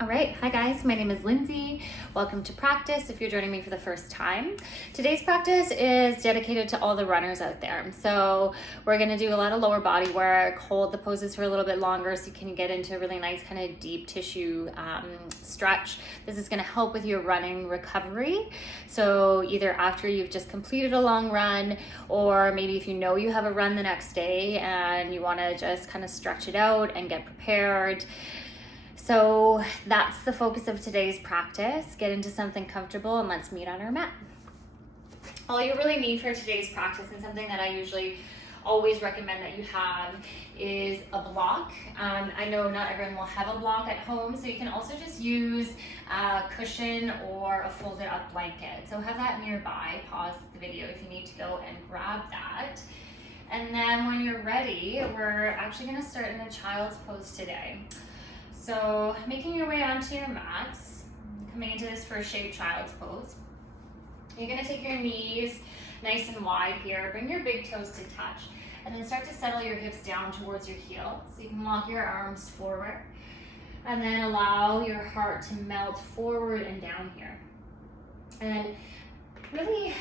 All right, hi guys, my name is Lindsay. Welcome to practice if you're joining me for the first time. Today's practice is dedicated to all the runners out there. So we're gonna do a lot of lower body work, hold the poses for a little bit longer so you can get into a really nice kind of deep tissue stretch. This is gonna help with your running recovery. So either after you've just completed a long run, or maybe if you know you have a run the next day and you wanna just kind of stretch it out and get prepared. So that's the focus of today's practice. Get into something comfortable and let's meet on our mat. All you really need for today's practice, and something that I usually always recommend that you have, is a block. I know not everyone will have a block at home, so you can also just use a cushion or a folded up blanket. So have that nearby. Pause the video if you need to go and grab that. And then when you're ready, we're actually gonna start in a child's pose today. So making your way onto your mats, coming into this first shaped child's pose. You're gonna take your knees nice and wide here, bring your big toes to touch, and then start to settle your hips down towards your heels. So you can walk your arms forward, and then allow your heart to melt forward and down here. And really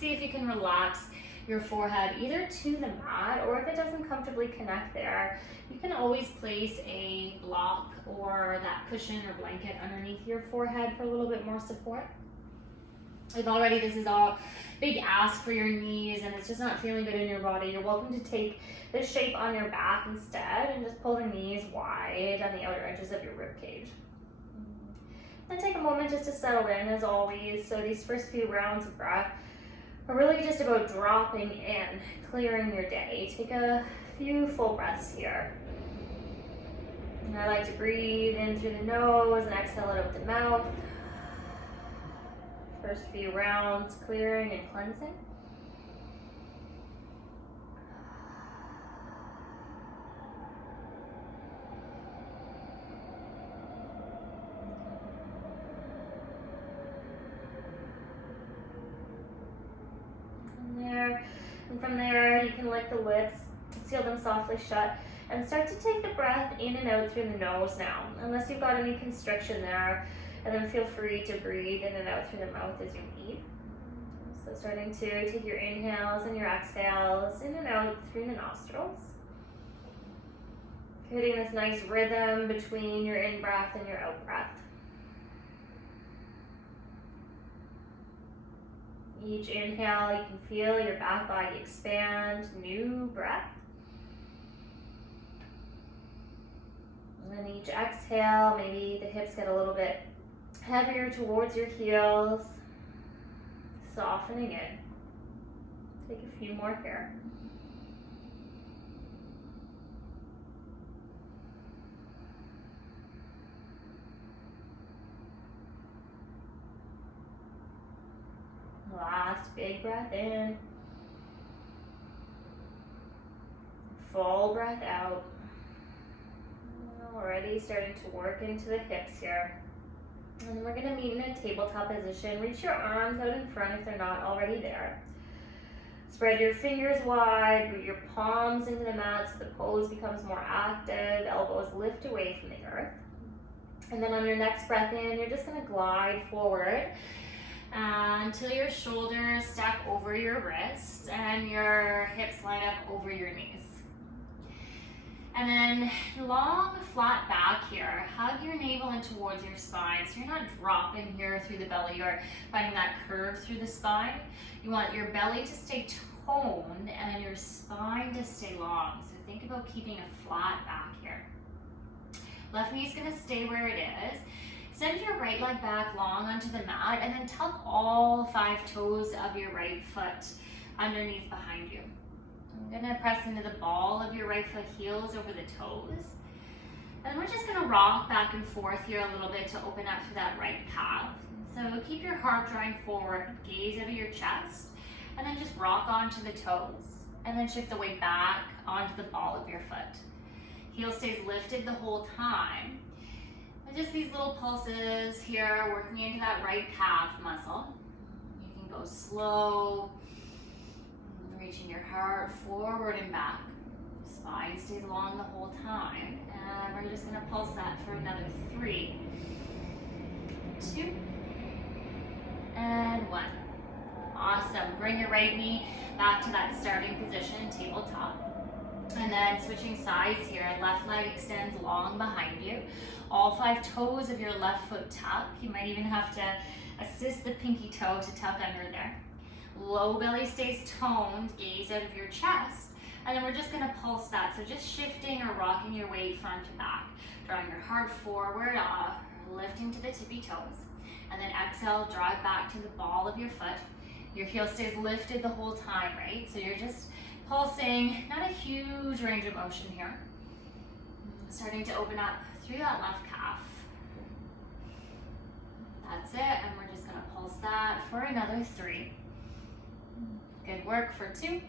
see if you can relax your forehead either to the mat, or if it doesn't comfortably connect there, you can always place a block or that cushion or blanket underneath your forehead for a little bit more support. If already this is a big ask for your knees and it's just not feeling good in your body, you're welcome to take this shape on your back instead and just pull the knees wide on the outer edges of your rib cage. Then take a moment just to settle in as always. So these first few rounds of breath are really just about dropping in, clearing your day. Take a few full breaths here. And I like to breathe in through the nose and exhale it out the mouth. First few rounds, clearing and cleansing. And from there, you can lick the lips, seal them softly shut, and start to take the breath in and out through the nose now, unless you've got any constriction there. And then feel free to breathe in and out through the mouth as you need. So starting to take your inhales and your exhales in and out through the nostrils. Creating this nice rhythm between your in-breath and your out-breath. Each inhale, you can feel your back body expand, new breath. And then each exhale, maybe the hips get a little bit heavier towards your heels, softening in. Take a few more here. Last big breath in. Full breath out. Already starting to work into the hips here. And we're gonna meet in a tabletop position. Reach your arms out in front if they're not already there. Spread your fingers wide, root your palms into the mat so the pose becomes more active. Elbows lift away from the earth. And then on your next breath in, you're just gonna glide forward until your shoulders stack over your wrists and your hips line up over your knees. And then long, flat back here. Hug your navel in towards your spine. So you're not dropping here through the belly. You're finding that curve through the spine. You want your belly to stay toned and your spine to stay long. So think about keeping a flat back here. Left knee's gonna stay where it is. Send your right leg back long onto the mat and then tuck all 5 toes of your right foot underneath behind you. I'm gonna press into the ball of your right foot heels over the toes. And we're just gonna rock back and forth here a little bit to open up to that right calf. So keep your heart drawing forward, gaze out of your chest, and then just rock onto the toes. And then shift the weight back onto the ball of your foot. Heel stays lifted the whole time. And just these little pulses here, working into that right calf muscle. You can go slow, reaching your heart forward and back. Spine stays long the whole time. And we're just gonna pulse that for another 3, your right knee back to that starting position, tabletop. And then switching sides here, left leg extends long behind you. All 5 toes of your left foot tuck. You might even have to assist the pinky toe to tuck under there. Low belly stays toned, gaze out of your chest. And then we're just gonna pulse that. So just shifting or rocking your weight front to back. Drawing your heart forward, lifting to the tippy toes. And then exhale, drive back to the ball of your foot. Your heel stays lifted the whole time, right? So you're just pulsing, not a huge range of motion here. Starting to open up through that left calf. That's it, and we're just gonna pulse that for another 3. Good work for 2.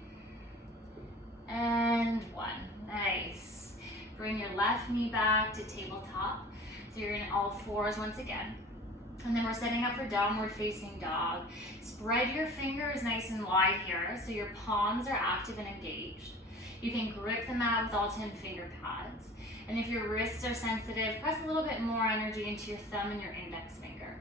And 1, nice. Bring your left knee back to tabletop. So you're in all 4s once again. And then we're setting up for downward facing dog. Spread your fingers nice and wide here so your palms are active and engaged. You can grip the mat with all 10 finger pads. And if your wrists are sensitive, press a little bit more energy into your thumb and your index finger.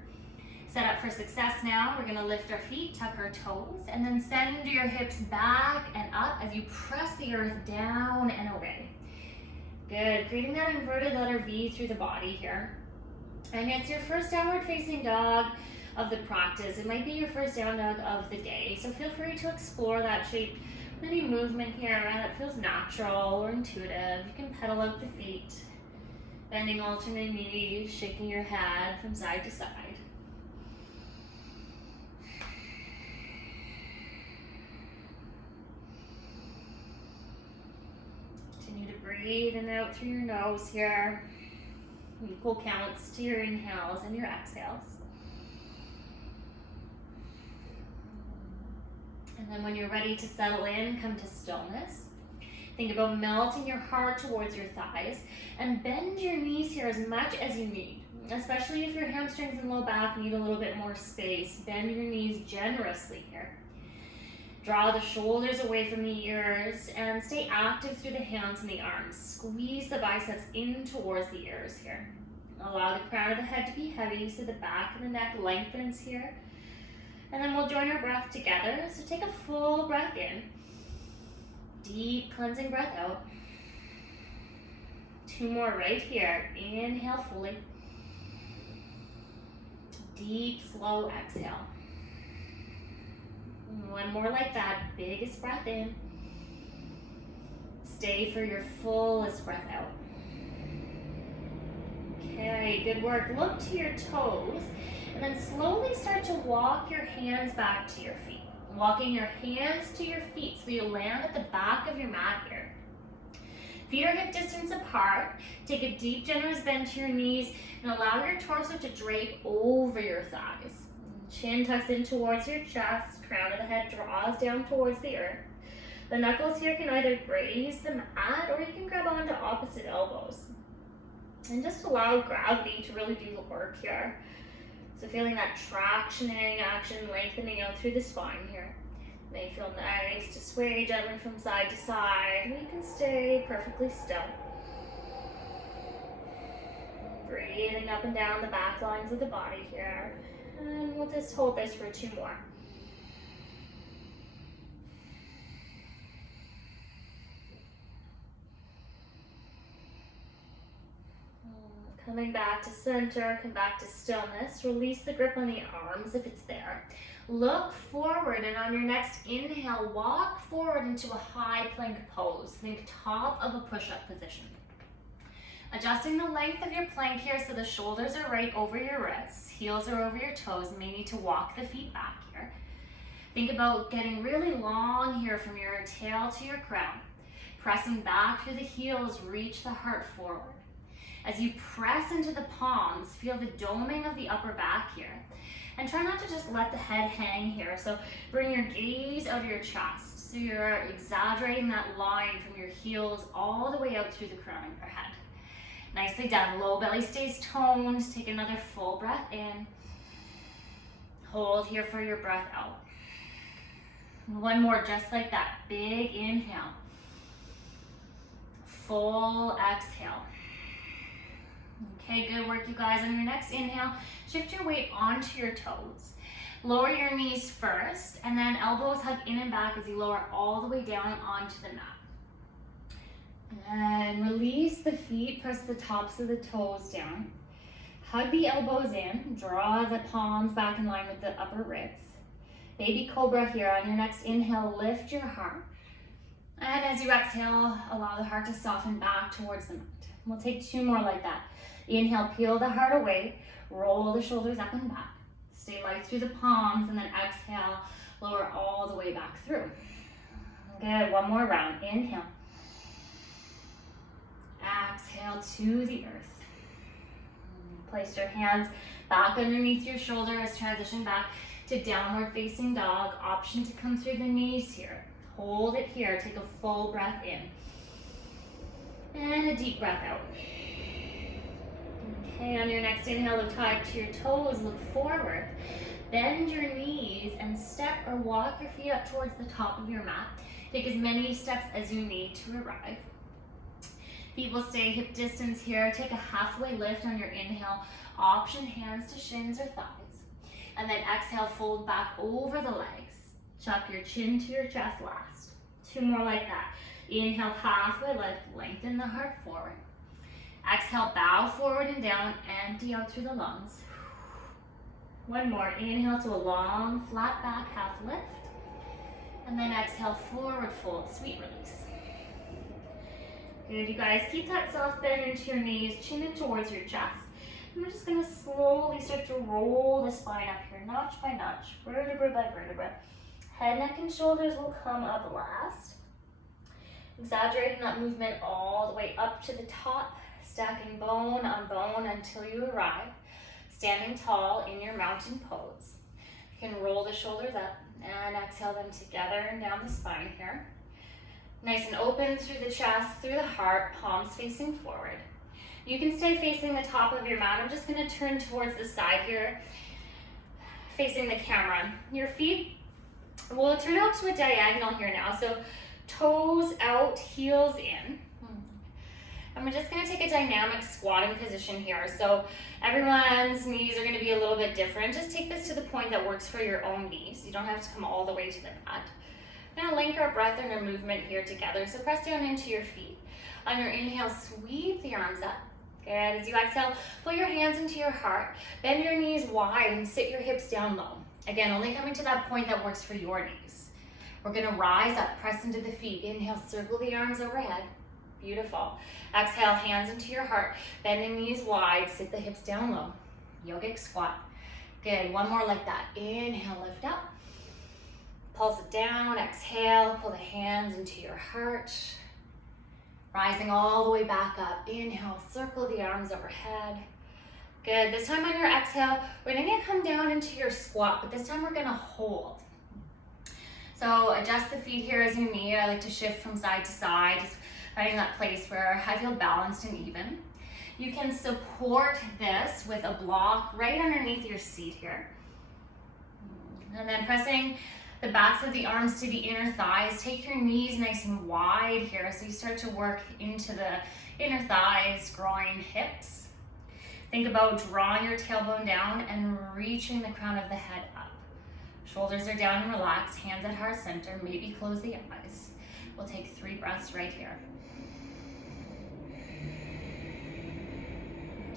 Set up for success now. We're gonna lift our feet, tuck our toes, and then send your hips back and up as you press the earth down and away. Good, creating that inverted letter V through the body here. And it's your first downward facing dog of the practice. It might be your first down dog of the day. So feel free to explore that shape with any movement here that feels natural or intuitive. You can pedal out the feet, bending alternate knees, shaking your head from side to side. Continue to breathe in and out through your nose here. Equal counts to your inhales and your exhales. And then when you're ready to settle in, come to stillness. Think about melting your heart towards your thighs and bend your knees here as much as you need, especially if your hamstrings and low back need a little bit more space. Bend your knees generously here. Draw the shoulders away from the ears and stay active through the hands and the arms. Squeeze the biceps in towards the ears here. Allow the crown of the head to be heavy so the back of the neck lengthens here. And then we'll join our breath together. So take a full breath in. Deep cleansing breath out. 2 more right here. Inhale fully. Deep, slow exhale. 1 more like that, biggest breath in. Stay for your fullest breath out. Okay, good work. Look to your toes and then slowly start to walk your hands back to your feet. Walking your hands to your feet so you land at the back of your mat here. Feet are hip distance apart. Take a deep, generous bend to your knees and allow your torso to drape over your thighs. Chin tucks in towards your chest, crown of the head draws down towards the earth. The knuckles here can either graze the mat or you can grab onto opposite elbows. And just allow gravity to really do the work here. So feeling that tractioning action lengthening out through the spine here. It may feel nice to sway gently from side to side. And you can stay perfectly still. Breathing up and down the back lines of the body here. And we'll just hold this for 2 more. Coming back to center, come back to stillness. Release the grip on the arms if it's there. Look forward, and on your next inhale, walk forward into a high plank pose. Think top of a push-up position. Adjusting the length of your plank here so the shoulders are right over your wrists, heels are over your toes. You may need to walk the feet back here. Think about getting really long here from your tail to your crown. Pressing back through the heels, reach the heart forward. As you press into the palms, feel the doming of the upper back here. And try not to just let the head hang here. So bring your gaze out of your chest. So you're exaggerating that line from your heels all the way out through the crown of your head. Nicely done. Low belly stays toned. Take another full breath in. Hold here for your breath out. 1 more just like that. Big inhale. Full exhale. Okay, good work, you guys. On your next inhale, shift your weight onto your toes. Lower your knees first, and then elbows hug in and back as you lower all the way down onto the mat. And release the feet, press the tops of the toes down. Hug the elbows in, draw the palms back in line with the upper ribs. Baby cobra here. On your next inhale, lift your heart. And as you exhale, allow the heart to soften back towards the mat. We'll take 2 more like that. Inhale, peel the heart away, roll the shoulders up and back. Stay light through the palms, and then exhale, lower all the way back through. Good, 1 more round. Inhale. Exhale to the earth. Place your hands back underneath your shoulders, transition back to downward facing dog. Option to come through the knees here. Hold it here, take a full breath in. And a deep breath out. Okay, on your next inhale, look tight to your toes, look forward. Bend your knees and step or walk your feet up towards the top of your mat. Take as many steps as you need to arrive. Feet will stay hip distance here. Take a halfway lift on your inhale. Option hands to shins or thighs. And then exhale, fold back over the legs. Chuck your chin to your chest last. 2 more like that. Inhale, halfway lift, lengthen the heart forward. Exhale, bow forward and down, empty out through the lungs. 1 more, inhale to a long, flat back, half lift. And then exhale, forward fold, sweet release. Good, you guys, keep that soft bend into your knees, chin in towards your chest. And we're just gonna slowly start to roll the spine up here, notch by notch, vertebra by vertebra. Head, neck, and shoulders will come up last. Exaggerating that movement all the way up to the top, stacking bone on bone until you arrive. Standing tall in your mountain pose. You can roll the shoulders up and exhale them together and down the spine here. Nice and open through the chest, through the heart, palms facing forward. You can stay facing the top of your mat. I'm just gonna turn towards the side here, facing the camera. Your feet will turn out to a diagonal here now. So toes out, heels in. And we're just gonna take a dynamic squatting position here. So everyone's knees are gonna be a little bit different. Just take this to the point that works for your own knees. You don't have to come all the way to the mat. We're gonna link our breath and our movement here together. So press down into your feet. On your inhale, sweep the arms up. Good, as you exhale, pull your hands into your heart. Bend your knees wide and sit your hips down low. Again, only coming to that point that works for your knees. We're gonna rise up, press into the feet. Inhale, circle the arms overhead. Beautiful. Exhale, hands into your heart. Bending knees wide, sit the hips down low. Yogic squat. Good, 1 more like that. Inhale, lift up. Pulse it down, exhale, pull the hands into your heart. Rising all the way back up. Inhale, circle the arms overhead. Good, this time on your exhale, we're gonna come down into your squat, but this time we're gonna hold. So adjust the feet here as you need. I like to shift from side to side, just finding that place where I feel balanced and even. You can support this with a block right underneath your seat here. And then pressing the backs of the arms to the inner thighs. Take your knees nice and wide here so you start to work into the inner thighs, groin, hips. Think about drawing your tailbone down and reaching the crown of the head up. Shoulders are down and relaxed, hands at heart center, maybe close the eyes. We'll take 3 breaths right here.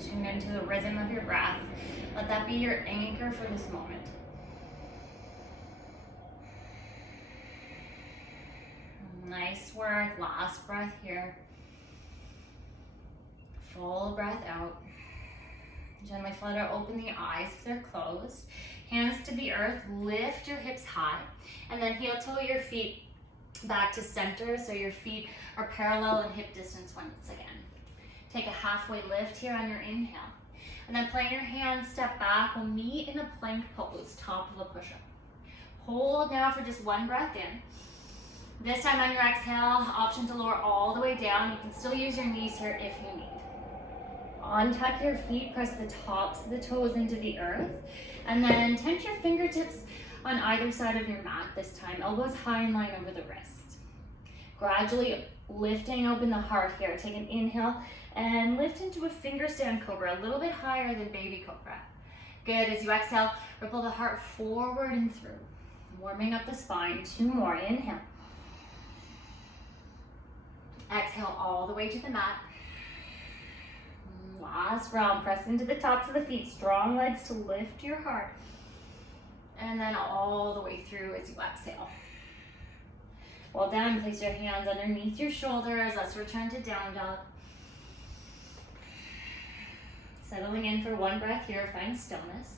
Tune into the rhythm of your breath. Let that be your anchor for this moment. Nice work, last breath here. Full breath out. Gently flutter open the eyes if they're closed. Hands to the earth, lift your hips high, and then heel toe your feet back to center so your feet are parallel in hip distance once again. Take a halfway lift here on your inhale. And then plant your hands, step back, we'll meet in a plank pose, top of a push-up. Hold now for just 1 breath in. This time on your exhale, option to lower all the way down. You can still use your knees here if you need. Untuck your feet, press the tops of the toes into the earth, and then tense your fingertips on either side of your mat this time. Elbows high in line over the wrist. Gradually lifting open the heart here. Take an inhale and lift into a finger stand cobra, a little bit higher than baby cobra. Good. As you exhale, ripple the heart forward and through. Warming up the spine. 2 more. Inhale. Exhale all the way to the mat. Last round. Press into the tops of the feet. Strong legs to lift your heart. And then all the way through as you exhale. Well done. Place your hands underneath your shoulders. Let's return to down dog. Settling in for 1 breath here. Find stillness.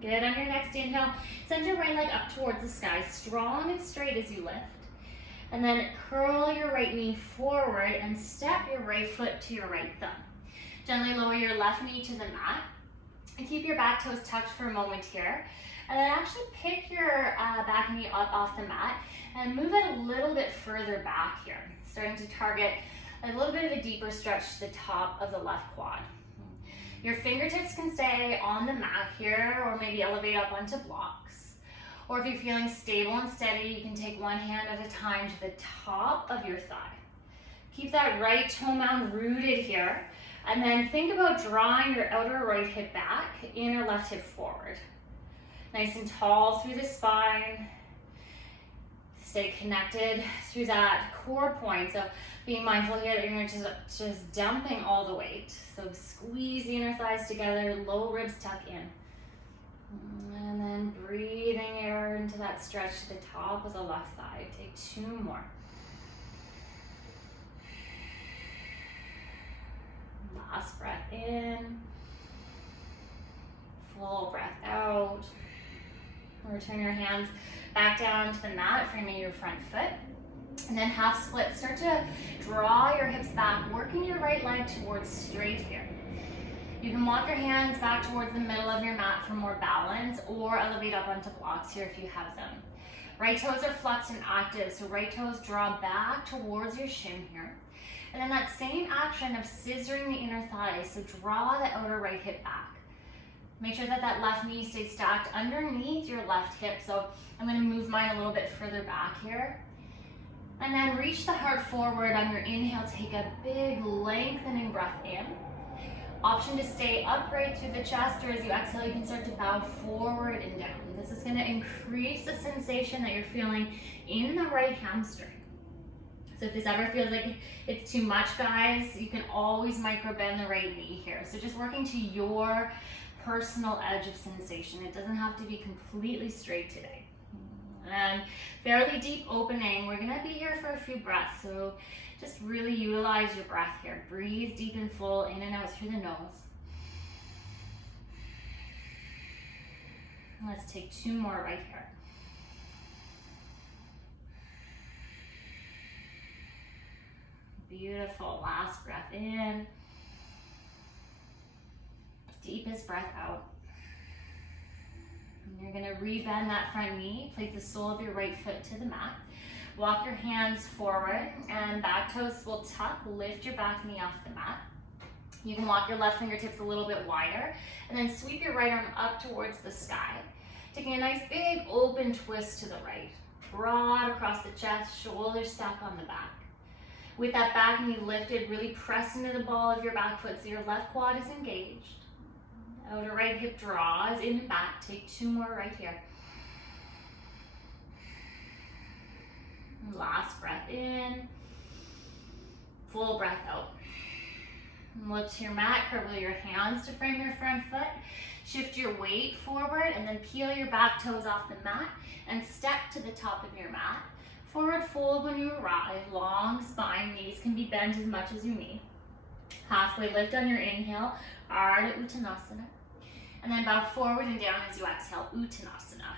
Good. On your next inhale, send your right leg up towards the sky, strong and straight as you lift. And then curl your right knee forward and step your right foot to your right thumb. Gently lower your left knee to the mat and keep your back toes tucked for a moment here. And then actually pick your back knee up off the mat and move it a little bit further back here, starting to target a little bit of a deeper stretch to the top of the left quad. Your fingertips can stay on the mat here or maybe elevate up onto blocks. Or if you're feeling stable and steady, you can take one hand at a time to the top of your thigh. Keep that right toe mound rooted here. And then think about drawing your outer right hip back, inner left hip forward. Nice and tall through the spine. Stay connected through that core point. So being mindful here that you're just dumping all the weight. So squeeze the inner thighs together, low ribs tuck in. And then breathing air into that stretch to the top of the left thigh. Take 2 more. Last breath in. Full breath out. Return your hands back down to the mat, framing your front foot. And then half split. Start to draw your hips back, working your right leg towards straight here. You can walk your hands back towards the middle of your mat for more balance, or elevate up onto blocks here if you have them. Right toes are flexed and active, so right toes draw back towards your shin here. And then that same action of scissoring the inner thighs, so draw the outer right hip back. Make sure that that left knee stays stacked underneath your left hip. So I'm going to move mine a little bit further back here. And then reach the heart forward on your inhale. Take a big lengthening breath in. Option to stay upright through the chest, or as you exhale, you can start to bow forward and down. This is going to increase the sensation that you're feeling in the right hamstring. So if this ever feels like it's too much, guys, you can always micro bend the right knee here. So just working to your personal edge of sensation. It doesn't have to be completely straight today. And fairly deep opening. We're going to be here for a few breaths. So just really utilize your breath here. Breathe deep and full, in and out through the nose. Let's take 2 more right here. Beautiful. Last breath in. Deepest breath out. And you're going to rebend that front knee. Place the sole of your right foot to the mat. Walk your hands forward and back toes will tuck. Lift your back knee off the mat. You can walk your left fingertips a little bit wider and then sweep your right arm up towards the sky. Taking a nice big open twist to the right. Broad across the chest, shoulders stacked on the back. With that back knee lifted, really press into the ball of your back foot so your left quad is engaged. Outer right hip draws in and back. Take 2 more right here. Last breath in. Full breath out. Look to your mat, curl your hands to frame your front foot. Shift your weight forward and then peel your back toes off the mat and step to the top of your mat. Forward fold when you arrive. Long spine, knees can be bent as much as you need. Halfway lift on your inhale, Ardha Uttanasana. And then bow forward and down as you exhale, Uttanasana.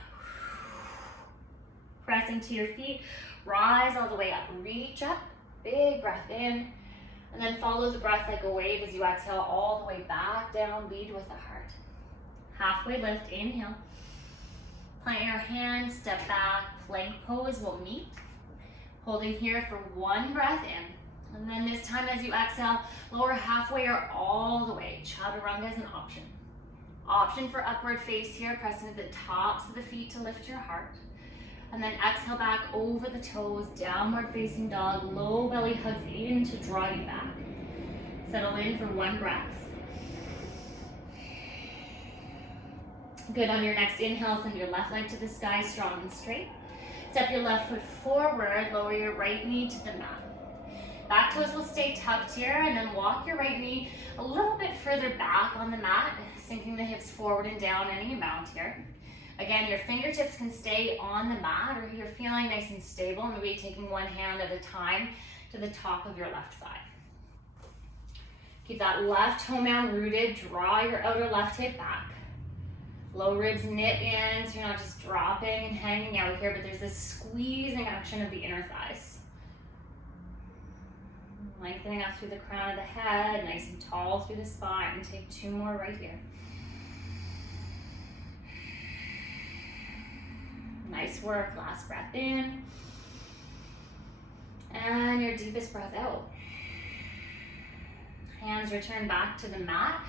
Pressing to your feet, rise all the way up. Reach up, big breath in. And then follow the breath like a wave as you exhale all the way back down, lead with the heart. Halfway lift, inhale. Plant your hands, step back, plank pose will meet. Holding here for 1 breath in. And then this time as you exhale, lower halfway or all the way. Chaturanga is an option. Option for upward face here, press into the tops of the feet to lift your heart. And then exhale back over the toes, downward facing dog, low belly hugs in to draw you back. Settle in for one breath. Good. On your next inhale, send your left leg to the sky, strong and straight. Step your left foot forward, lower your right knee to the mat. Back toes will stay tucked here, and then walk your right knee a little bit further back on the mat, sinking the hips forward and down any amount here. Again, your fingertips can stay on the mat, or if you're feeling nice and stable, maybe taking one hand at a time to the top of your left thigh. Keep that left toe mound rooted, draw your outer left hip back. Low ribs knit in, so you're not just dropping and hanging out here, but there's this squeezing action of the inner thighs. Lengthening up through the crown of the head, nice and tall through the spine. Take 2 more right here. Nice work, last breath in. And your deepest breath out. Hands return back to the mat.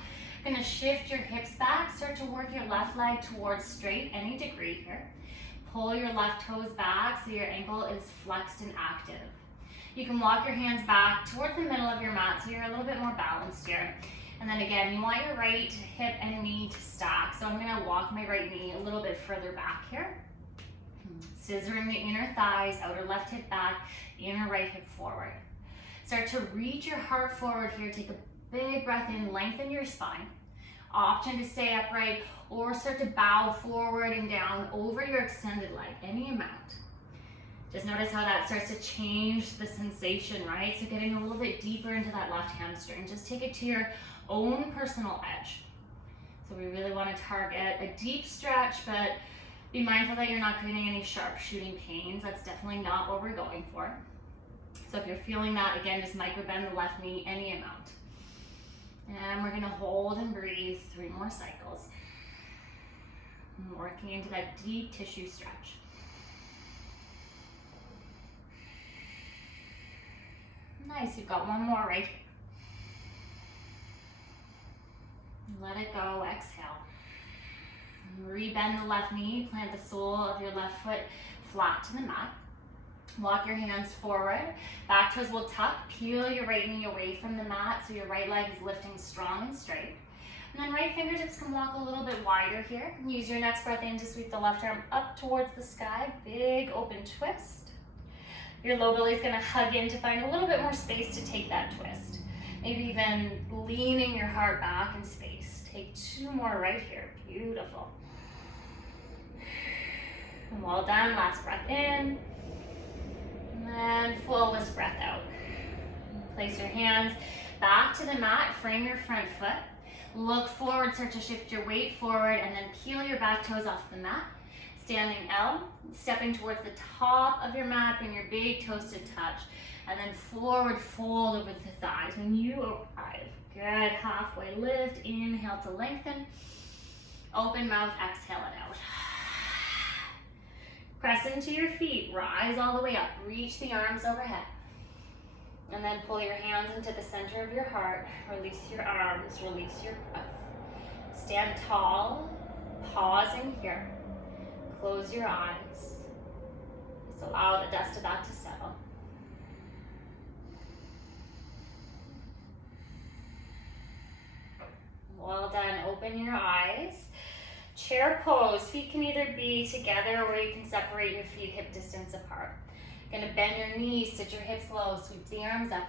Gonna shift your hips back, start to work your left leg towards straight, any degree here. Pull your left toes back so your ankle is flexed and active. You can walk your hands back towards the middle of your mat so you're a little bit more balanced here. And then again, you want your right hip and knee to stack. So I'm gonna walk my right knee a little bit further back here. Scissoring the inner thighs, outer left hip back, inner right hip forward. Start to reach your heart forward here. Take a big breath in, lengthen your spine. Option to stay upright or start to bow forward and down over your extended leg, any amount. Just notice how that starts to change the sensation, right? So getting a little bit deeper into that left hamstring. Just take it to your own personal edge. So we really want to target a deep stretch, but be mindful that you're not creating any sharp shooting pains. That's definitely not what we're going for. So if you're feeling that, again, just micro bend the left knee any amount. And we're gonna hold and breathe 3 more cycles. And working into that deep tissue stretch. Nice, you've got 1 more right here. Let it go, exhale. Rebend the left knee, plant the sole of your left foot flat to the mat. Walk your hands forward, back toes will tuck, peel your right knee away from the mat so your right leg is lifting strong and straight. And then right fingertips can walk a little bit wider here. Use your next breath in to sweep the left arm up towards the sky, big open twist. Your low belly is gonna hug in to find a little bit more space to take that twist. Maybe even leaning your heart back in space. Take 2 more right here, beautiful. And well done, last breath in. And fullest breath out. Place your hands back to the mat, frame your front foot. Look forward, start to shift your weight forward, and then peel your back toes off the mat. Standing L, stepping towards the top of your mat, bring your big toes to touch, and then forward fold over the thighs. When you arrive, good, halfway lift, inhale to lengthen. Open mouth, exhale it out. Press into your feet, rise all the way up, reach the arms overhead. And then pull your hands into the center of your heart, release your arms, release your breath. Stand tall, pausing here. Close your eyes. Just allow the dust of that to settle. Well done, open your eyes. Chair pose, feet can either be together or you can separate your feet hip distance apart. Gonna bend your knees, sit your hips low, sweep the arms up.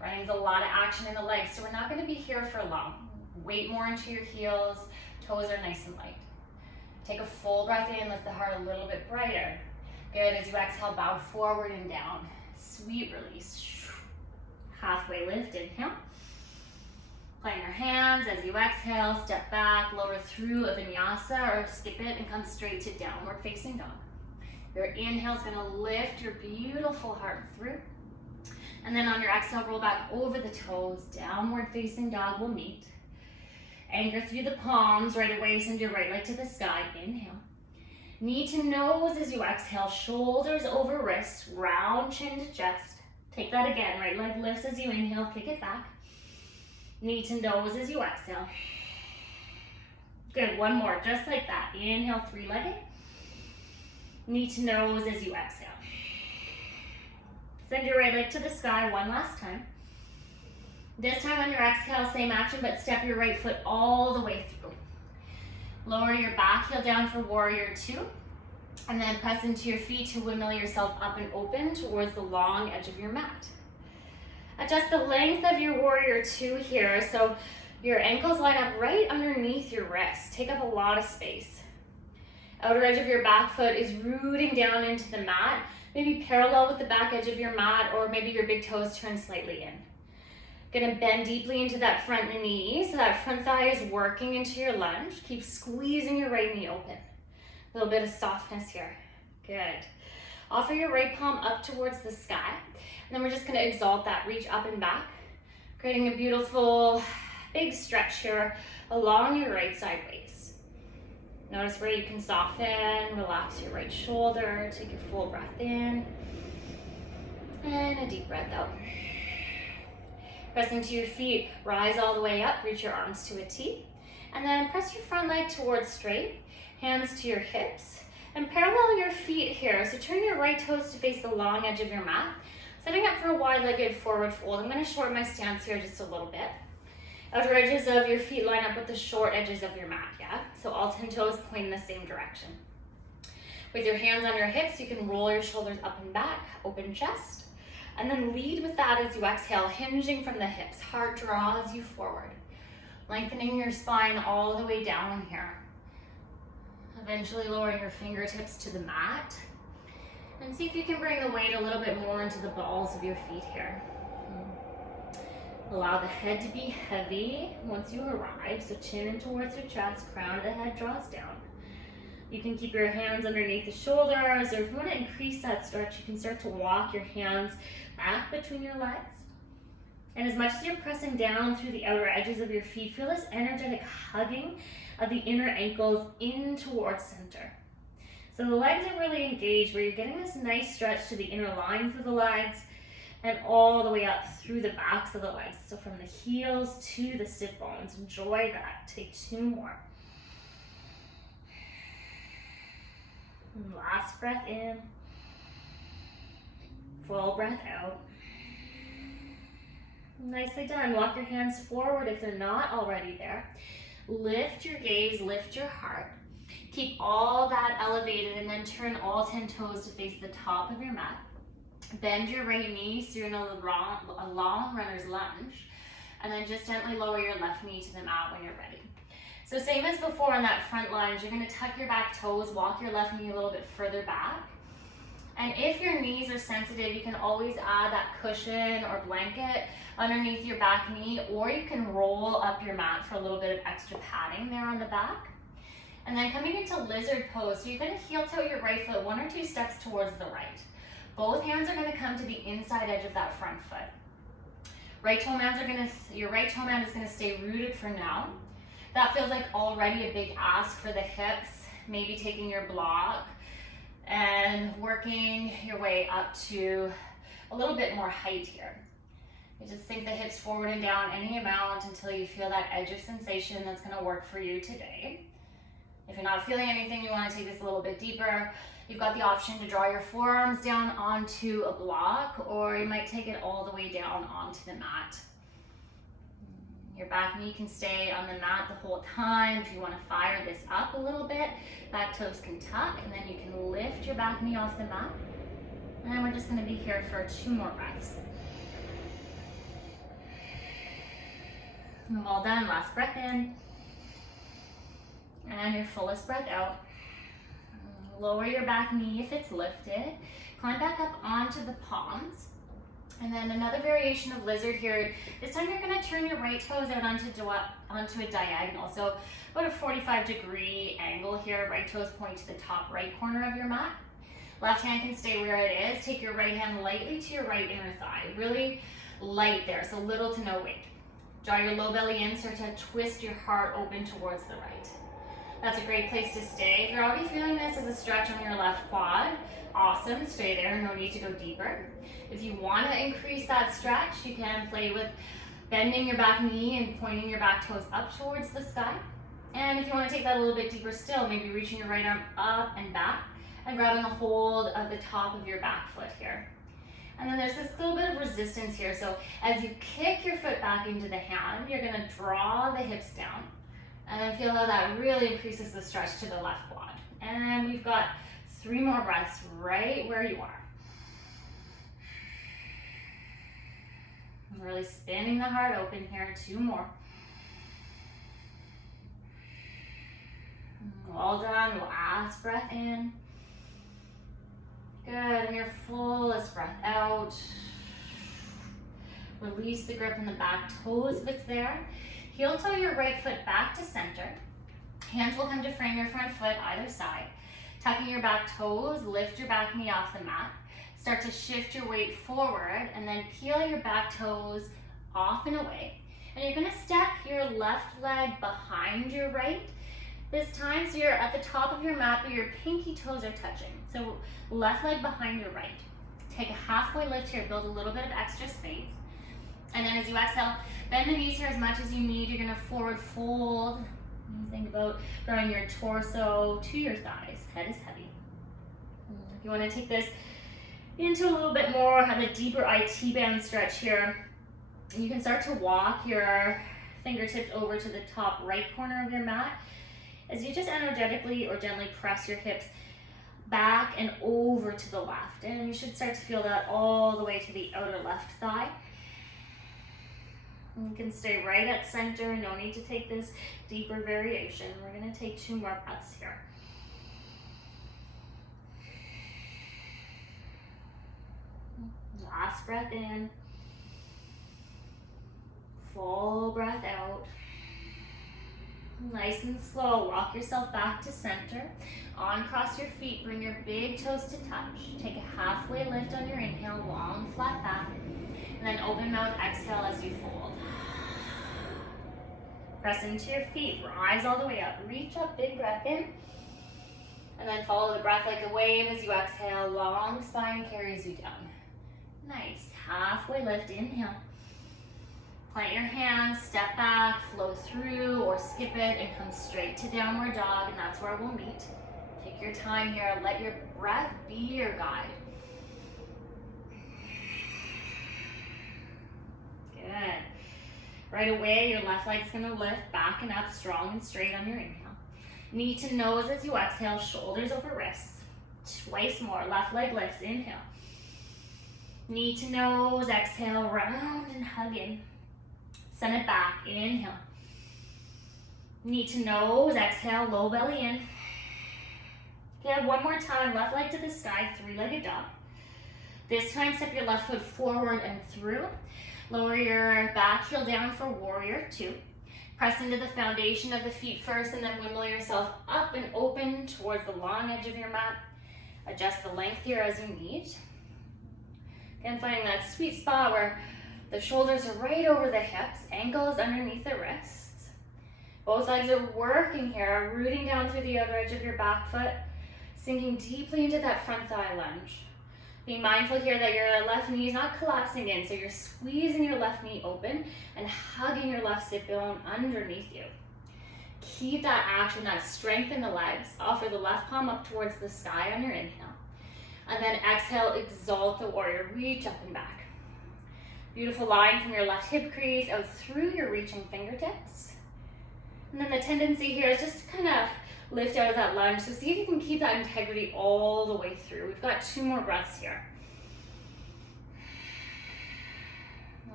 Running's a lot of action in the legs, so we're not gonna be here for long. Weight more into your heels, toes are nice and light. Take a full breath in, lift the heart a little bit brighter. Good, as you exhale, bow forward and down. Sweet release. Halfway lift, inhale. Plant your hands as you exhale, step back, lower through a vinyasa or skip it and come straight to downward facing dog. Your inhale is gonna lift your beautiful heart through. And then on your exhale, roll back over the toes, downward facing dog will meet. Anchor through the palms, right away, send your right leg to the sky, inhale. Knee to nose as you exhale, shoulders over wrist, round chin to chest. Take that again, right leg lifts as you inhale, kick it back. Knee to nose as you exhale. Good, 1 more, just like that. Inhale, 3-legged. Knee to nose as you exhale. Send your right leg to the sky 1 last time. This time on your exhale, same action, but step your right foot all the way through. Lower your back heel down for warrior two, and then press into your feet to windmill yourself up and open towards the long edge of your mat. Adjust the length of your warrior two here, so your ankles line up right underneath your wrists. Take up a lot of space. Outer edge of your back foot is rooting down into the mat, maybe parallel with the back edge of your mat, or maybe your big toes turn slightly in. Gonna bend deeply into that front knee, so that front thigh is working into your lunge. Keep squeezing your right knee open. A little bit of softness here. Good. Offer your right palm up towards the sky. And then we're just gonna exalt that, reach up and back, creating a beautiful big stretch here along your right side waist. Notice where you can soften, relax your right shoulder, take your full breath in, and a deep breath out. Pressing to your feet, rise all the way up, reach your arms to a T, and then press your front leg towards straight, hands to your hips, and parallel your feet here. So turn your right toes to face the long edge of your mat, setting up for a wide-legged forward fold. I'm going to shorten my stance here just a little bit. Outer edges of your feet line up with the short edges of your mat, yeah? So all 10 toes point in the same direction. With your hands on your hips, you can roll your shoulders up and back, open chest, and then lead with that as you exhale, hinging from the hips. Heart draws you forward, lengthening your spine all the way down here. Eventually lowering your fingertips to the mat. And see if you can bring the weight a little bit more into the balls of your feet here. Allow the head to be heavy once you arrive, so chin in towards your chest, crown of the head draws down. You can keep your hands underneath the shoulders, or if you want to increase that stretch, you can start to walk your hands back between your legs. And as much as you're pressing down through the outer edges of your feet, feel this energetic hugging of the inner ankles in towards center. So the legs are really engaged, where you're getting this nice stretch to the inner lines of the legs and all the way up through the backs of the legs. So from the heels to the sit bones. Enjoy that. Take two more. And last breath in. Full breath out. Nicely done. Walk your hands forward if they're not already there. Lift your gaze, lift your heart. Keep all that elevated, and then turn all 10 toes to face the top of your mat. Bend your right knee so you're in a long runner's lunge, and then just gently lower your left knee to the mat when you're ready. So same as before in that front lunge, you're going to tuck your back toes, walk your left knee a little bit further back. And if your knees are sensitive, you can always add that cushion or blanket underneath your back knee, or you can roll up your mat for a little bit of extra padding there on the back. And then coming into lizard pose, so you're going to heel toe your right foot 1 or 2 steps towards the right. Both hands are going to come to the inside edge of that front foot. Your right toe man is going to stay rooted for now. That feels like already a big ask for the hips, maybe taking your block and working your way up to a little bit more height here. You just sink the hips forward and down any amount until you feel that edge of sensation that's going to work for you today. If you're not feeling anything, you want to take this a little bit deeper. You've got the option to draw your forearms down onto a block, or you might take it all the way down onto the mat. Your back knee can stay on the mat the whole time. If you want to fire this up a little bit, back toes can tuck, and then you can lift your back knee off the mat. And then we're just going to be here for 2 more breaths. And well done. Last breath in. And your fullest breath out. Lower your back knee if it's lifted. Climb back up onto the palms. And then another variation of lizard here. This time you're going to turn your right toes out onto a diagonal. So about a 45-degree angle here. Right toes point to the top right corner of your mat. Left hand can stay where it is. Take your right hand lightly to your right inner thigh. Really light there, so little to no weight. Draw your low belly in, start to twist your heart open towards the right. That's a great place to stay. If you're already feeling this as a stretch on your left quad, awesome, stay there, no need to go deeper. If you want to increase that stretch, you can play with bending your back knee and pointing your back toes up towards the sky. And if you want to take that a little bit deeper still, maybe reaching your right arm up and back and grabbing a hold of the top of your back foot here. And then there's this little bit of resistance here. So as you kick your foot back into the hand, you're gonna draw the hips down. And then feel how that really increases the stretch to the left quad. And we've got 3 more breaths right where you are. Really spinning the heart open here, 2 more. All done, last breath in. Good, and your fullest breath out. Release the grip in the back toes if it's there. Heel toe your right foot back to center. Hands will come to frame your front foot either side. Tucking your back toes, lift your back knee off the mat. Start to shift your weight forward and then peel your back toes off and away. And you're gonna step your left leg behind your right this time. So you're at the top of your mat, but your pinky toes are touching. So left leg behind your right. Take a halfway lift here, build a little bit of extra space. And then as you exhale, bend the knees here as much as you need. You're gonna forward fold. Think about drawing your torso to your thighs. Head is heavy. You wanna take this into a little bit more, have a deeper IT band stretch here. You can start to walk your fingertips over to the top right corner of your mat as you just energetically or gently press your hips back and over to the left. And you should start to feel that all the way to the outer left thigh. You can stay right at center, no need to take this deeper variation. We're gonna take 2 more breaths here. Last breath in. Full breath out. Nice and slow, walk yourself back to center. On cross your feet, bring your big toes to touch. Take a halfway lift on your inhale, long flat back. And then open mouth, exhale as you fold. Press into your feet, rise all the way up. Reach up, big breath in. And then follow the breath like a wave as you exhale. Long spine carries you down. Nice, halfway lift, inhale. Plant your hands, step back, flow through or skip it and come straight to downward dog, and that's where we'll meet. Take your time here, let your breath be your guide. Good. Right away, your left leg's gonna lift back and up, strong and straight on your inhale. Knee to nose as you exhale, shoulders over wrists. Twice more, left leg lifts, inhale. Knee to nose, exhale, round and hug in. Send it back, inhale. Knee to nose, exhale, low belly in. Good, one more time, left leg to the sky, 3-legged dog. This time, step your left foot forward and through. Lower your back heel down for warrior 2. Press into the foundation of the feet first and then wimble yourself up and open towards the long edge of your mat. Adjust the length here as you need. Again, finding that sweet spot where the shoulders are right over the hips, ankles underneath the wrists. Both legs are working here, rooting down through the outer edge of your back foot, sinking deeply into that front thigh lunge. Being mindful here that your left knee is not collapsing in, so you're squeezing your left knee open and hugging your left sit bone underneath you. Keep that action, that strength in the legs. Offer the left palm up towards the sky on your inhale. And then exhale, exalt the warrior, reach up and back. Beautiful line from your left hip crease out through your reaching fingertips. And then the tendency here is just to kind of lift out of that lunge. So see if you can keep that integrity all the way through. We've got 2 more breaths here.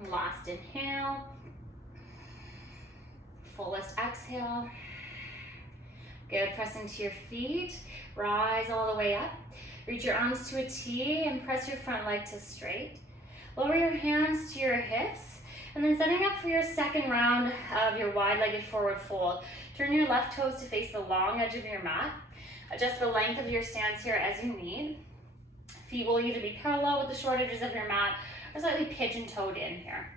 Last inhale. Fullest exhale. Good, press into your feet. Rise all the way up. Reach your arms to a T and press your front leg to straight. Lower your hands to your hips. And then setting up for your second round of your wide-legged forward fold. Turn your left toes to face the long edge of your mat. Adjust the length of your stance here as you need. Feet will either be parallel with the short edges of your mat or slightly pigeon-toed in here.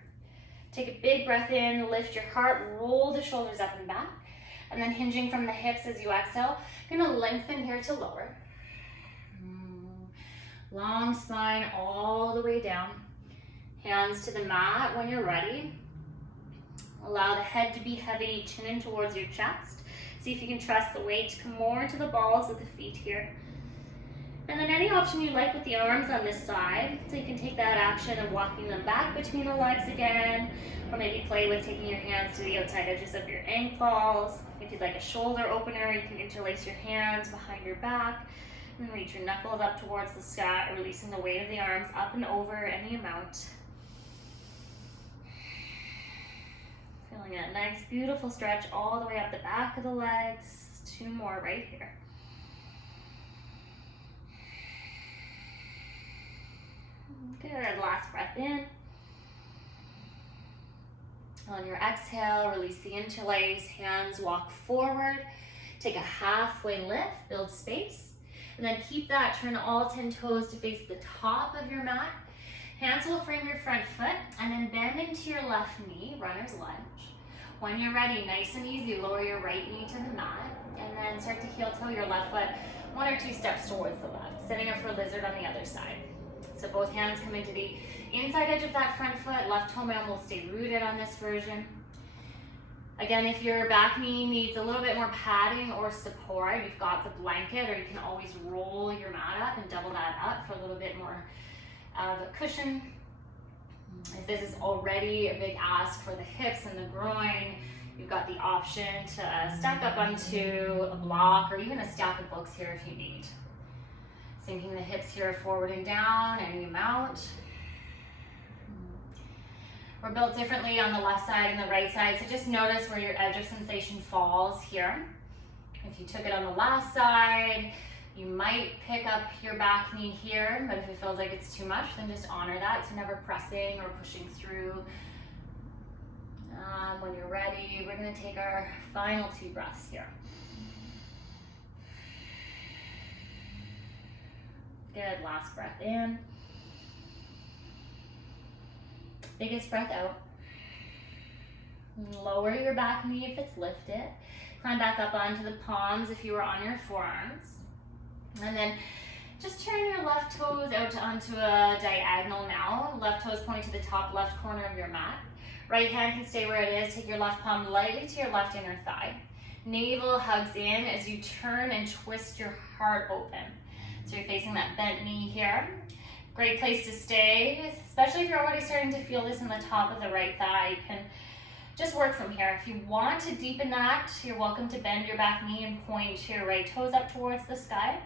Take a big breath in, lift your heart, roll the shoulders up and back. And then hinging from the hips as you exhale, you're gonna lengthen here to lower. Long spine all the way down. Hands to the mat when you're ready. Allow the head to be heavy, chin in towards your chest. See if you can trust the weight to come more into the balls of the feet here. And then any option you like with the arms on this side. So you can take that action of walking them back between the legs again, or maybe play with taking your hands to the outside edges of your ankles. If you'd like a shoulder opener, you can interlace your hands behind your back, and then reach your knuckles up towards the sky, releasing the weight of the arms up and over any amount. Feeling a nice, beautiful stretch all the way up the back of the legs. 2 more right here. Good, last breath in. On your exhale, release the interlace, hands walk forward. Take a halfway lift, build space. And then keep that, turn all 10 toes to face the top of your mat. Hands will frame your front foot, and then bend into your left knee, runner's lunge. When you're ready, nice and easy, lower your right knee to the mat, and then start to heel toe your left foot 1 or 2 steps towards the left, setting up for lizard on the other side. So both hands come into the inside edge of that front foot, left toe mound will stay rooted on this version. Again, if your back knee needs a little bit more padding or support, you've got the blanket, or you can always roll your mat up and double that up for a little bit more of a cushion. If this is already a big ask for the hips and the groin, you've got the option to stack up onto a block or even a stack of books here if you need. Sinking the hips here forward and down, any amount. We're built differently on the left side and the right side, so just notice where your edge of sensation falls here. If you took it on the last side, you might pick up your back knee here, but if it feels like it's too much, then just honor that. So never pressing or pushing through. When you're ready, we're gonna take our final 2 breaths here. Good, last breath in. Biggest breath out. Lower your back knee if it's lifted. Climb back up onto the palms if you were on your forearms. And then just turn your left toes out onto a diagonal now. Left toes pointing to the top left corner of your mat. Right hand can stay where it is. Take your left palm lightly to your left inner thigh. Navel hugs in as you turn and twist your heart open. So you're facing that bent knee here. Great place to stay, especially if you're already starting to feel this in the top of the right thigh. You can just work from here. If you want to deepen that, you're welcome to bend your back knee and point your right toes up towards the sky.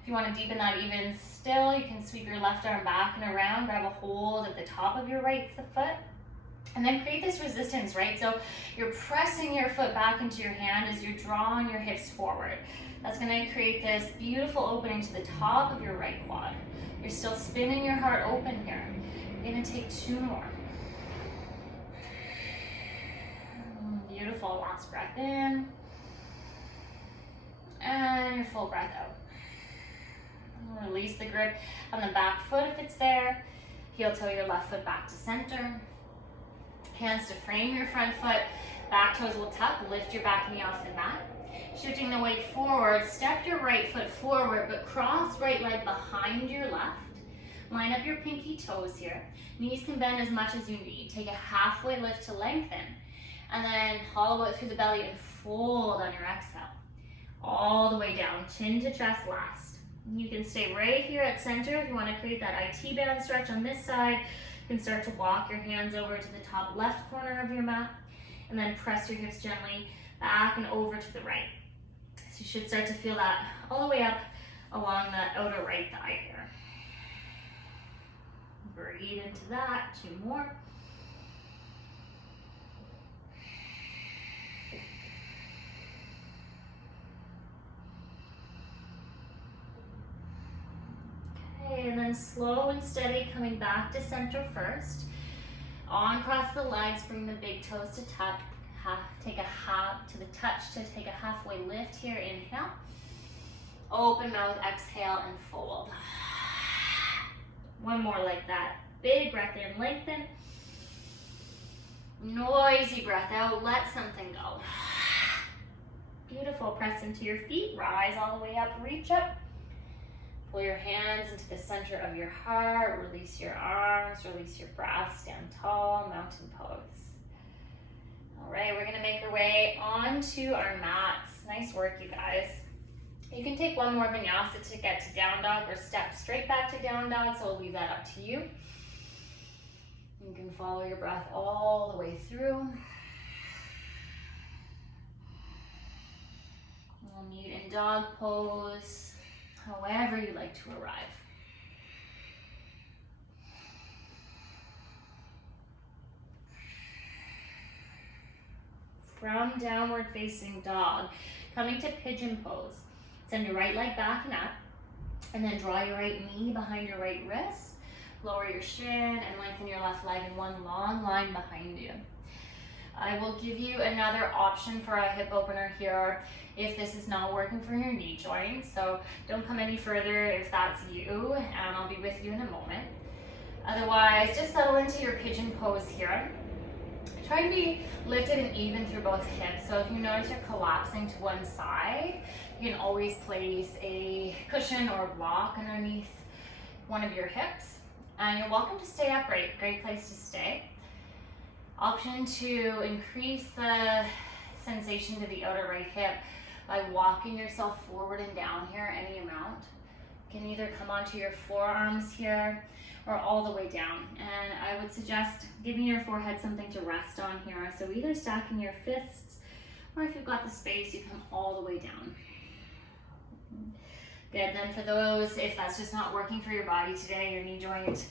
If you want to deepen that even still, you can sweep your left arm back and around, grab a hold at the top of your right foot, and then create this resistance, right? So you're pressing your foot back into your hand as you're drawing your hips forward. That's going to create this beautiful opening to the top of your right quad. You're still spinning your heart open here. You're going to take 2 more. Beautiful, last breath in. And your full breath out. Release the grip on the back foot if it's there. Heel toe your left foot back to center. Hands to frame your front foot. Back toes will tuck. Lift your back knee off the mat. Shifting the weight forward, step your right foot forward, but cross right leg behind your left. Line up your pinky toes here. Knees can bend as much as you need. Take a halfway lift to lengthen. And then hollow out through the belly and fold on your exhale. All the way down, chin to chest last. You can stay right here at center if you want to create that IT band stretch on this side. You can start to walk your hands over to the top left corner of your mat. And then press your hips gently back and over to the right. So you should start to feel that all the way up along the outer right thigh here. Breathe into that, 2 more. Okay, and then slow and steady coming back to center first. On across the legs, bring the big toes to touch. Take a half to the touch to take a halfway lift here. Inhale. Open mouth, exhale, and fold. 1 more like that. Big breath in, lengthen. Noisy breath out, let something go. Beautiful, press into your feet, rise all the way up, reach up. Pull your hands into the center of your heart, release your arms, release your breath, stand tall, mountain pose. All right, we're gonna make our way onto our mats. Nice work, you guys. You can take one more vinyasa to get to down dog or step straight back to down dog, so I'll leave that up to you. You can follow your breath all the way through. We'll meet in dog pose, however you like to arrive. From downward facing dog, coming to pigeon pose. Send your right leg back and up, and then draw your right knee behind your right wrist. Lower your shin and lengthen your left leg in one long line behind you. I will give you another option for a hip opener here if this is not working for your knee joint. So don't come any further if that's you, and I'll be with you in a moment. Otherwise, just settle into your pigeon pose here. Try to be lifted and even through both hips. So if you notice you're collapsing to one side, you can always place a cushion or a block underneath one of your hips. And you're welcome to stay upright, great place to stay. Option to increase the sensation to the outer right hip by walking yourself forward and down here any amount. You can either come onto your forearms here or all the way down. And I would suggest giving your forehead something to rest on here. So either stacking your fists, or if you've got the space, you come all the way down. Good, then for those, if that's just not working for your body today, your knee joint,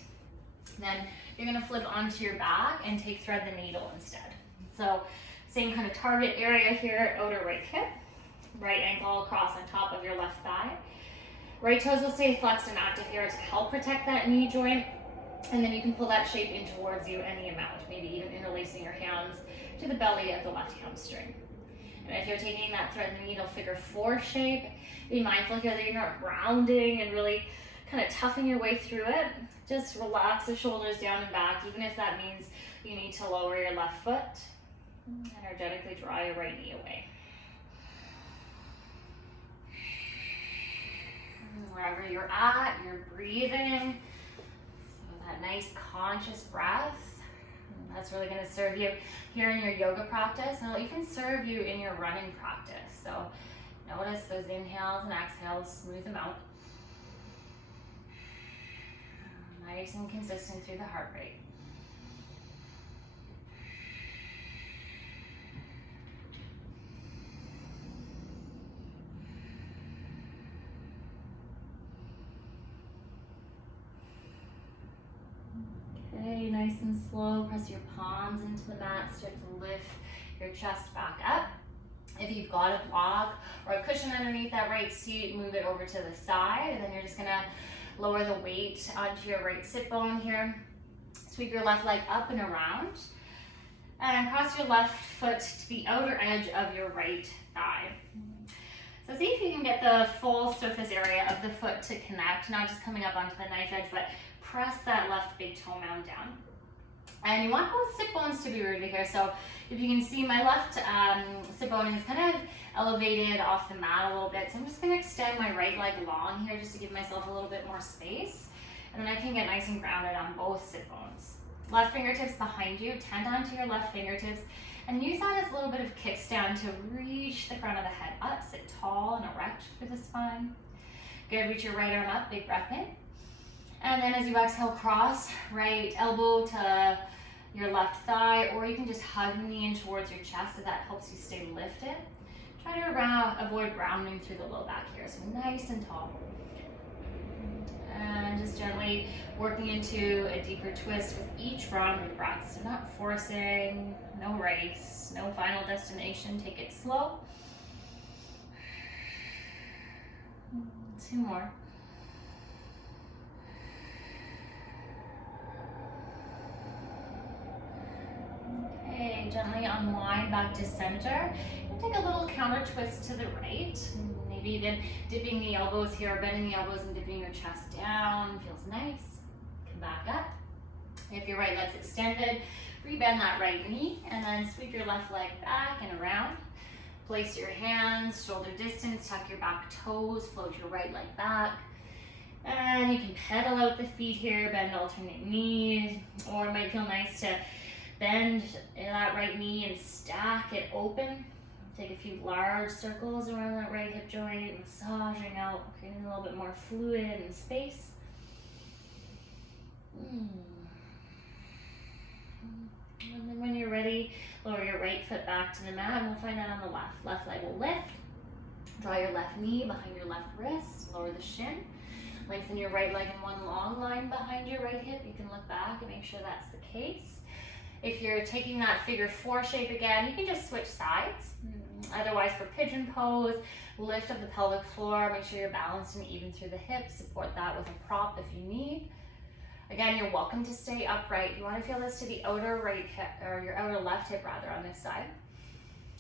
then you're gonna flip onto your back and take thread the needle instead. So same kind of target area here, outer right hip, right ankle across on top of your left thigh. Right toes will stay flexed and active here to help protect that knee joint. And then you can pull that shape in towards you any amount, maybe even interlacing your hands to the belly of the left hamstring. And if you're taking that thread and needle figure 4 shape, be mindful here that you're not rounding and really kind of toughing your way through it. Just relax the shoulders down and back, even if that means you need to lower your left foot. Energetically draw your right knee away. Wherever you're at, you're breathing. So that nice conscious breath, that's really going to serve you here in your yoga practice, and it'll even serve you in your running practice. So notice those inhales and exhales, smooth them out. Nice and consistent through the heart rate. Okay, nice and slow, press your palms into the mat, start to lift your chest back up. If you've got a block or a cushion underneath that right seat, move it over to the side, and then you're just gonna lower the weight onto your right sit bone here. Sweep your left leg up and around, and cross your left foot to the outer edge of your right thigh. So see if you can get the full surface area of the foot to connect, not just coming up onto the knife edge, but press that left big toe mound down. And you want both sit bones to be rooted here. So if you can see, my left sit bone is kind of elevated off the mat a little bit. So I'm just gonna extend my right leg long here just to give myself a little bit more space. And then I can get nice and grounded on both sit bones. Left fingertips behind you, tend onto your left fingertips, and use that as a little bit of kickstand to reach the crown of the head up, sit tall and erect through the spine. Good, reach your right arm up, big breath in. And then as you exhale, cross right elbow to your left thigh, or you can just hug the knee in towards your chest so that helps you stay lifted. Try to avoid rounding through the low back here, so nice and tall. And just gently working into a deeper twist with each round of breath. So not forcing, no race, no final destination. Take it slow. 2 more. Okay, gently unwind back to center. And take a little counter twist to the right. Maybe even dipping the elbows here, bending the elbows and dipping your chest down. Feels nice. Come back up. If your right leg's extended, rebend that right knee and then sweep your left leg back and around. Place your hands, shoulder distance, tuck your back toes, float your right leg back. And you can pedal out the feet here, bend alternate knees, or it might feel nice to bend that right knee and stack it open. Take a few large circles around that right hip joint, massaging out, creating a little bit more fluid and space. And then when you're ready, lower your right foot back to the mat, and we'll find that on the left. Left leg will lift. Draw your left knee behind your left wrist, lower the shin. Lengthen your right leg in one long line behind your right hip. You can look back and make sure that's the case. If you're taking that figure 4 shape again, you can just switch sides. Otherwise, for pigeon pose, lift of the pelvic floor, make sure you're balanced and even through the hips. Support that with a prop if you need. Again, you're welcome to stay upright. You want to feel this to the outer right hip, or your outer left hip rather, on this side.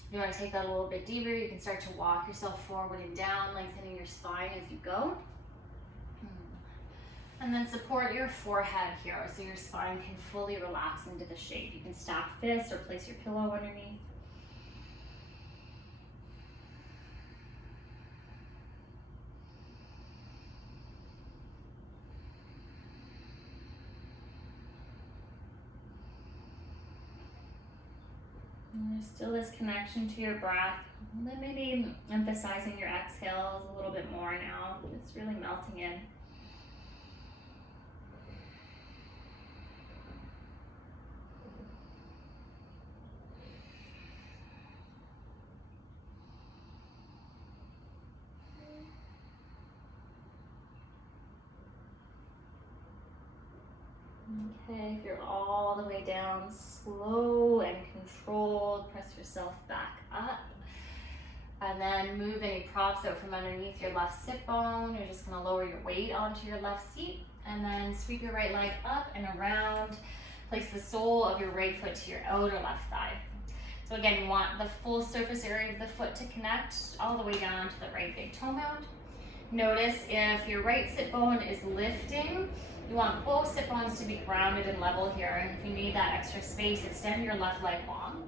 If you want to take that a little bit deeper, you can start to walk yourself forward and down, lengthening your spine as you go. And then support your forehead here so your spine can fully relax into the shape. You can stack fists or place your pillow underneath. And there's still this connection to your breath. And then maybe emphasizing your exhales a little bit more now. It's really melting in. Okay, if you're all the way down, slow and controlled, press yourself back up. And then move any props out from underneath your left sit bone. You're just gonna lower your weight onto your left seat and then sweep your right leg up and around. Place the sole of your right foot to your outer left thigh. So again, you want the full surface area of the foot to connect all the way down to the right big toe mound. Notice if your right sit bone is lifting, you want both sit bones to be grounded and level here. And if you need that extra space, extend your left leg long.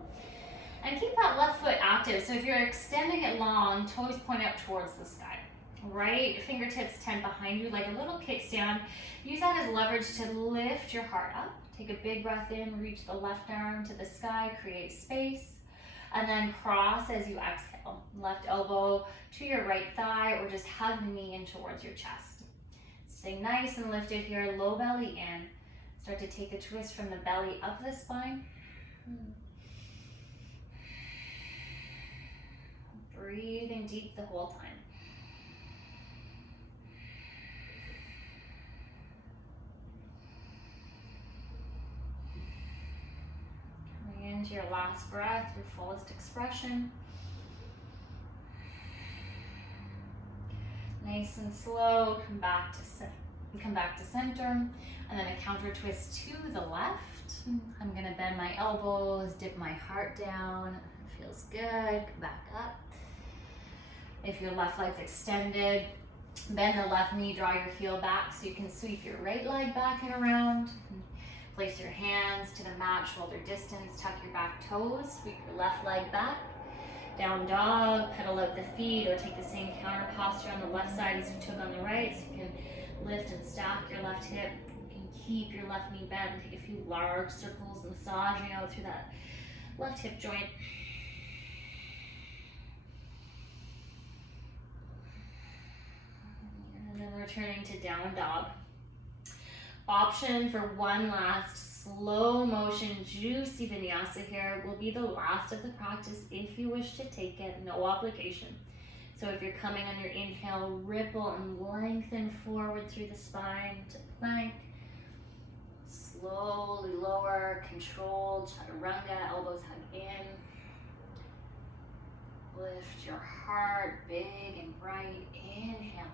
And keep that left foot active. So if you're extending it long, toes point up towards the sky. Right fingertips tend behind you like a little kickstand. Use that as leverage to lift your heart up. Take a big breath in, reach the left arm to the sky, create space. And then cross as you exhale. Left elbow to your right thigh, or just hug the knee in towards your chest. Stay nice and lifted here, low belly in. Start to take a twist from the belly up the spine. Breathing deep the whole time. Coming into your last breath, your fullest expression. Nice and slow, come back to center, and then a counter twist to the left. I'm gonna bend my elbows, dip my heart down. It feels good, come back up. If your left leg's extended, bend the left knee, draw your heel back so you can sweep your right leg back and around. Place your hands to the mat, shoulder distance, tuck your back toes, sweep your left leg back. Down dog, pedal out the feet, or take the same counter posture on the left side as you took on the right, so you can lift and stack your left hip. You can keep your left knee bent and take a few large circles, massaging out through that left hip joint. And then returning to down dog. Option for one last slow motion, juicy vinyasa here will be the last of the practice if you wish to take it, no obligation. So if you're coming on your inhale, ripple and lengthen forward through the spine to plank. Slowly lower, controlled, chaturanga, elbows hug in. Lift your heart big and bright, inhale.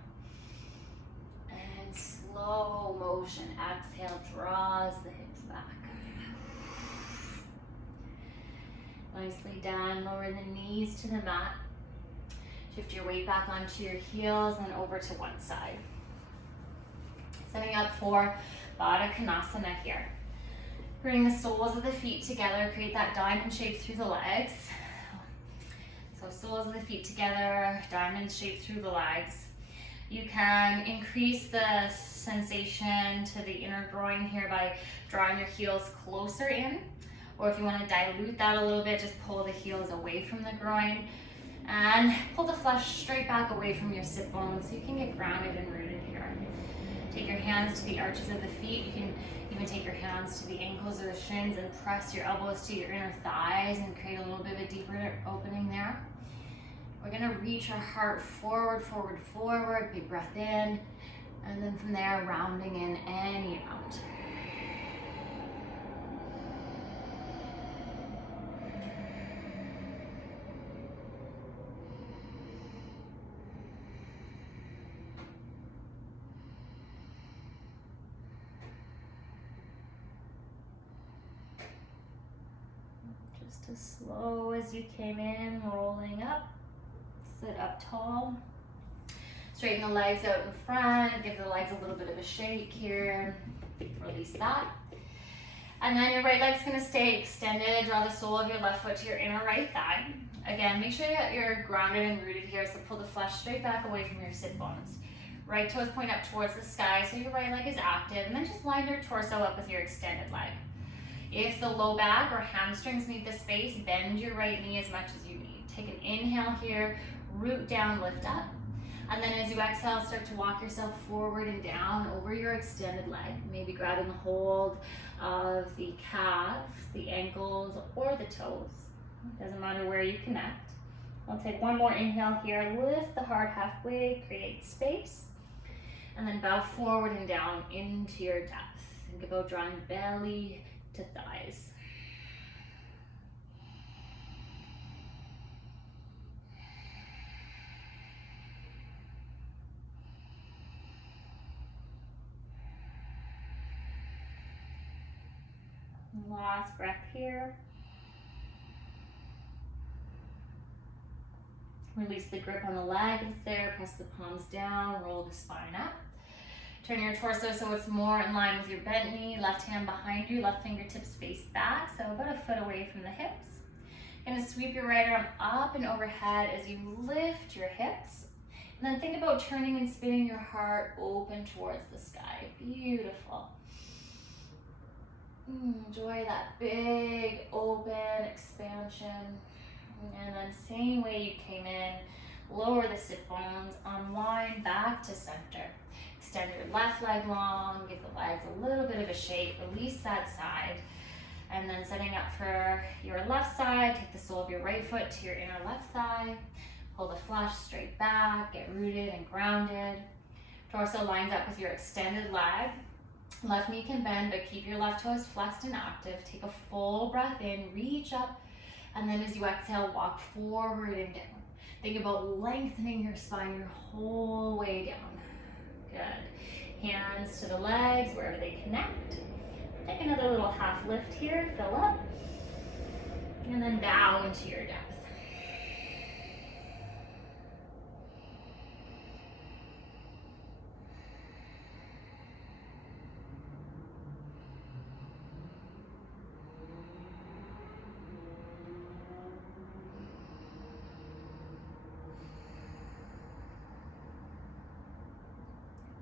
And slow motion, exhale, draws the hips back. Nicely done. Lower the knees to the mat. Shift your weight back onto your heels and over to one side. Setting up for Baddha Konasana here. Bring the soles of the feet together, create that diamond shape through the legs. So soles of the feet together, diamond shape through the legs. You can increase the sensation to the inner groin here by drawing your heels closer in, Or if you want to dilute that a little bit, just pull the heels away from the groin and pull the flesh straight back away from your sit bones so you can get grounded and rooted here. Take your hands to the arches of the feet. You can even take your hands to the ankles or the shins and press your elbows to your inner thighs and create a little bit of a deeper opening there. We're gonna reach our heart forward, forward, forward. Big breath in. And then from there, rounding in any amount. Just as slow as you came in, rolling up. Sit up tall. Straighten the legs out in front. Give the legs a little bit of a shake here. Release that. And then your right leg's gonna stay extended. Draw the sole of your left foot to your inner right thigh. Again, make sure that you're grounded and rooted here, so pull the flesh straight back away from your sit bones. Right toes point up towards the sky, so your right leg is active, and then just line your torso up with your extended leg. If the low back or hamstrings need the space, bend your right knee as much as you need. Take an inhale here, root down, lift up. And then as you exhale, start to walk yourself forward and down over your extended leg. Maybe grabbing the hold of the calf, the ankles, or the toes. Doesn't matter where you connect. I'll take one more inhale here. Lift the heart halfway, create space. And then bow forward and down into your depth. Think about drawing belly to thighs. Last breath here. Release the grip on the leg if it's there. Press the palms down. Roll the spine up. Turn your torso so it's more in line with your bent knee. Left hand behind you. Left fingertips face back. So about a foot away from the hips. Gonna sweep your right arm up and overhead as you lift your hips. And then think about turning and spinning your heart open towards the sky. Beautiful. Enjoy that big open expansion. And then same way you came in, lower the sit bones, unwind back to center. Extend your left leg long, give the legs a little bit of a shake, release that side. And then setting up for your left side, take the sole of your right foot to your inner left thigh. Pull the flesh straight back, get rooted and grounded. Torso lines up with your extended leg. Left knee can bend, but keep your left toes flexed and active. Take a full breath in, reach up, and then as you exhale, walk forward and down. Think about lengthening your spine your whole way down. Good. Hands to the legs, wherever they connect. Take another little half lift here, fill up, and then bow into your depth.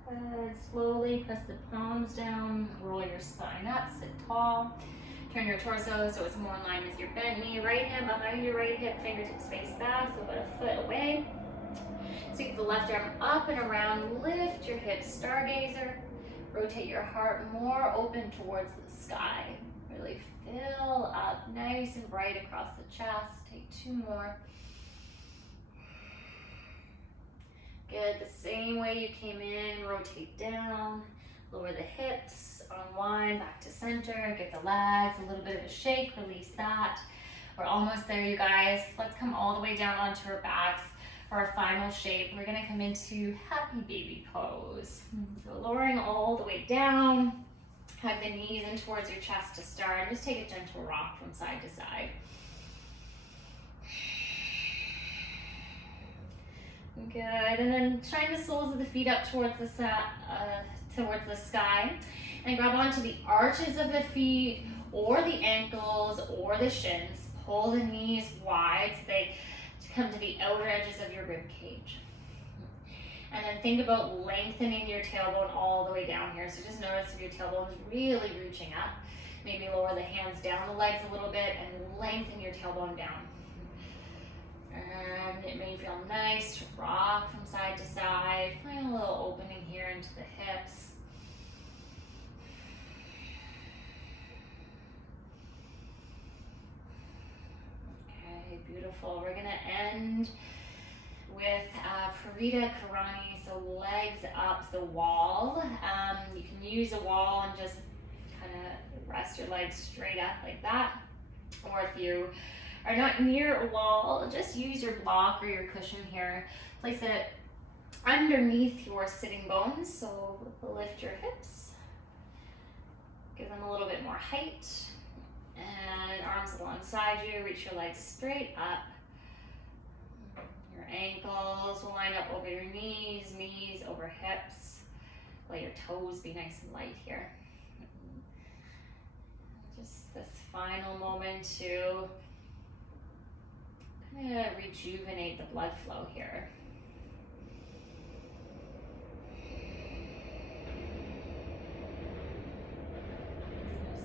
Good. Slowly press the palms down, roll your spine up, sit tall. Turn your torso so it's more in line with your bent knee. Right hand behind your right hip, fingertips face back, so about a foot away. Sweep the left arm up and around, lift your hips, stargazer. Rotate your heart more open towards the sky. Really fill up nice and bright across the chest. Take two more. Good, the same way you came in, rotate down, lower the hips, unwind, back to center, give the legs a little bit of a shake, release that. We're almost there, you guys. Let's come all the way down onto our backs for our final shape. We're gonna come into happy baby pose. So lowering all the way down, hug the knees in towards your chest to start, and just take a gentle rock from side to side. Good, and then shine the soles of the feet up towards the sky, and grab onto the arches of the feet, or the ankles, or the shins. Pull the knees wide so they come to the outer edges of your rib cage. And then think about lengthening your tailbone all the way down here. So just notice if your tailbone is really reaching up. Maybe lower the hands down the legs a little bit and lengthen your tailbone down. And it may feel nice to rock from side to side. Find a little opening here into the hips. Okay, beautiful. We're gonna end with Parita Karani, so legs up the wall. You can use a wall and just kind of rest your legs straight up like that. Or if you are not near a wall, just use your block or your cushion here. Place it underneath your sitting bones, so lift your hips. Give them a little bit more height. And arms alongside you, reach your legs straight up. Your ankles will line up over your knees, knees over hips. Let your toes be nice and light here. Just this final moment to kind of rejuvenate the blood flow here.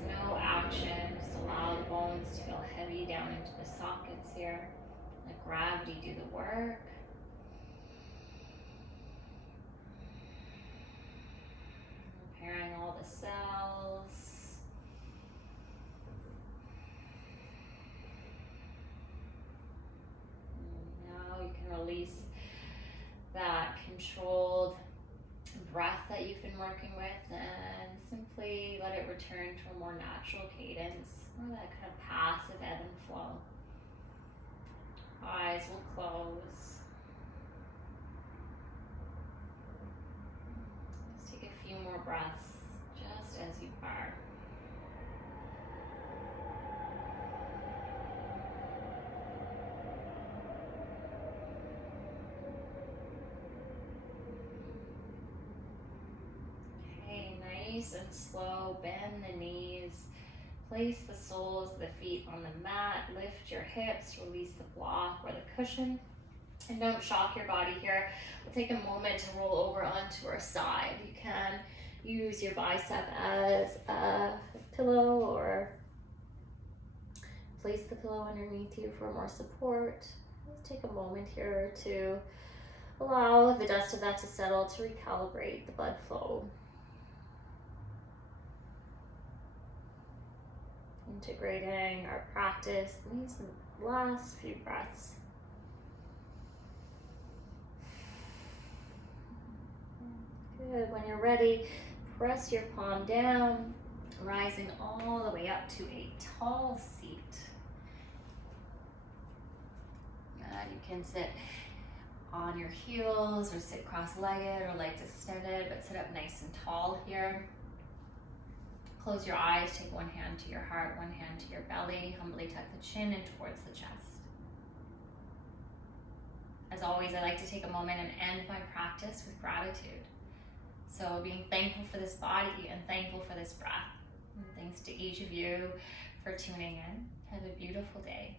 There's no action, just allow the bones to feel heavy down into the sockets here. Let gravity do the work. Repairing all the cells. And now you can release that controlled breath that you've been working with and simply let it return to a more natural cadence, or that kind of passive ebb and flow. Eyes will close. Just take a few more breaths, just as you are. Okay, nice and slow, bend the knees. Place the soles of the feet on the mat, lift your hips, release the block or the cushion, and don't shock your body here. We'll take a moment to roll over onto our side. You can use your bicep as a pillow or place the pillow underneath you for more support. Let's take a moment here to allow the dust of that to settle, to recalibrate the blood flow. Integrating our practice, these last few breaths. Good. When you're ready, press your palm down, rising all the way up to a tall seat. And you can sit on your heels or sit cross-legged or legs extended, but sit up nice and tall here. Close your eyes, take one hand to your heart, one hand to your belly, humbly tuck the chin in towards the chest. As always, I like to take a moment and end my practice with gratitude. So being thankful for this body and thankful for this breath. And thanks to each of you for tuning in. Have a beautiful day.